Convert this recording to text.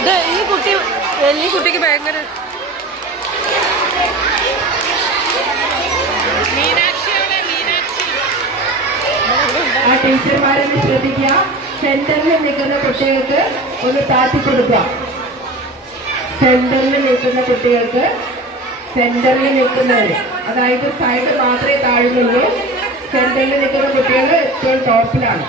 ഇത് ഈ കുട്ടി ഈ കുട്ടിക്ക് ഭയങ്കര ആ ടീച്ചർമാരൊന്ന് ശ്രദ്ധിക്കുക. സെന്ററിൽ നിൽക്കുന്ന കുട്ടികൾക്ക് ഒന്ന് താത്തി കൊടുക്കുക. സെന്ററിൽ നിൽക്കുന്ന കുട്ടികൾക്ക് സെന്ററിൽ നിൽക്കുന്നവര് അതായത് സൈഡ് മാത്രമേ താഴുന്നുള്ളൂ. സെന്ററിൽ നിൽക്കുന്ന കുട്ടികൾ ഏറ്റവും ടോപ്പിലാണ്